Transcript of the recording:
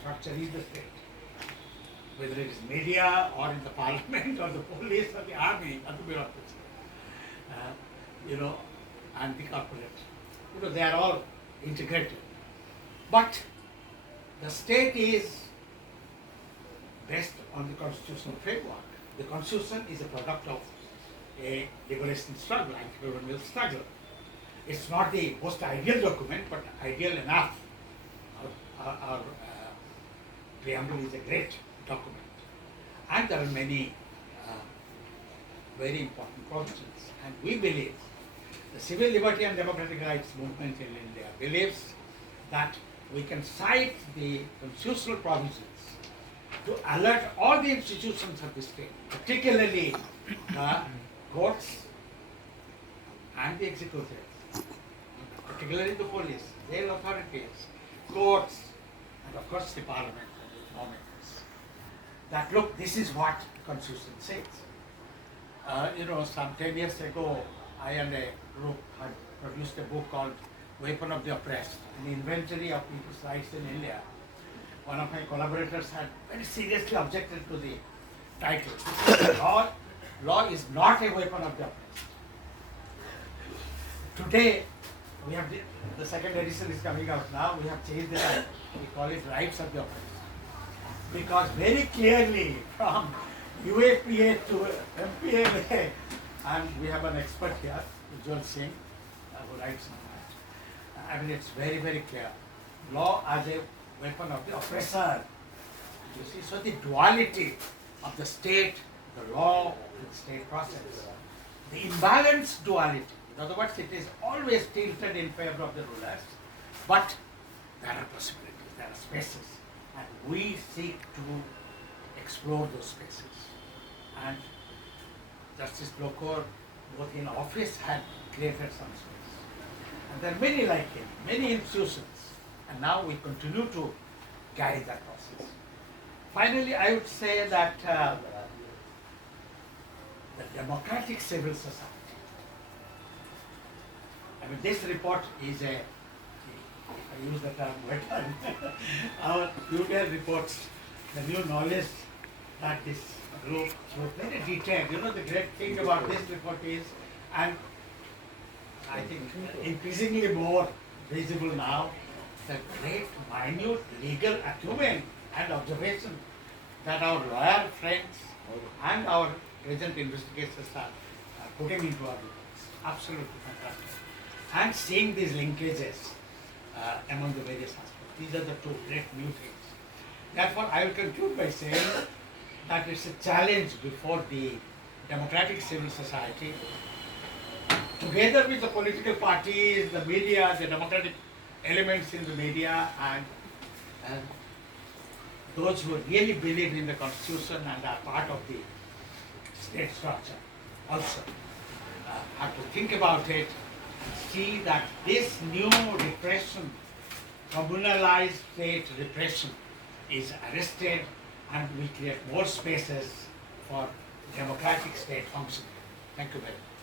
structure is the state. Whether it is media or in the parliament or the police or the army or the bureaucracy, and the corporate. They are all integrated. But the state is based on the constitutional framework. The constitution is a product of a liberation struggle, anti-colonial struggle. It's not the most ideal document, but ideal enough. Our preamble is a great document. And there are many very important provisions. And we believe the civil liberty and democratic rights movement in India believes that we can cite the constitutional provisions to alert all the institutions of the state, particularly the courts and the executive, particularly the police, jail authorities, courts, and of course the parliament and the lawmakers. That look, this is what the constitution says. Some 10 years ago, I and a group had produced a book called Weapon of the Oppressed, an inventory of people's rights in India. One of my collaborators had very seriously objected to the title. Law is not a weapon of the oppressed. Today, we have the second edition is coming out now. We have changed the title. We call it Rights of the Oppressed. Because very clearly from UAPA to MPLA, and we have an expert here, Ujjwal Singh, who writes on that. I mean, it's very, very clear. Law as a weapon of the oppressor. You see, so the duality of the state, the law, and the state process, the imbalanced duality. In other words, it is always tilted in favor of the rulers, but there are possibilities, there are spaces, and we seek to explore those spaces. And Justice Lokor, both in office, had created some space. And there are many like him, many institutions, and now we continue to carry that process. Finally, I would say that the democratic civil society. I mean, this report is if I use the term weapon, our UDL reports the new knowledge that this group was very detailed. The great thing about this report is, and I think increasingly more visible now, the great minute legal acumen and observation that our lawyer friends and our present investigators are putting into our reports. Absolutely fantastic. And seeing these linkages among the various aspects. These are the two great new things. Therefore, I will conclude by saying that it's a challenge before the democratic civil society, together with the political parties, the media, the democratic elements in the media, and those who really believe in the constitution and are part of the state structure also have to think about it, see that this new repression, communalized state repression, is arrested, and we create more spaces for democratic state functioning. Thank you very much.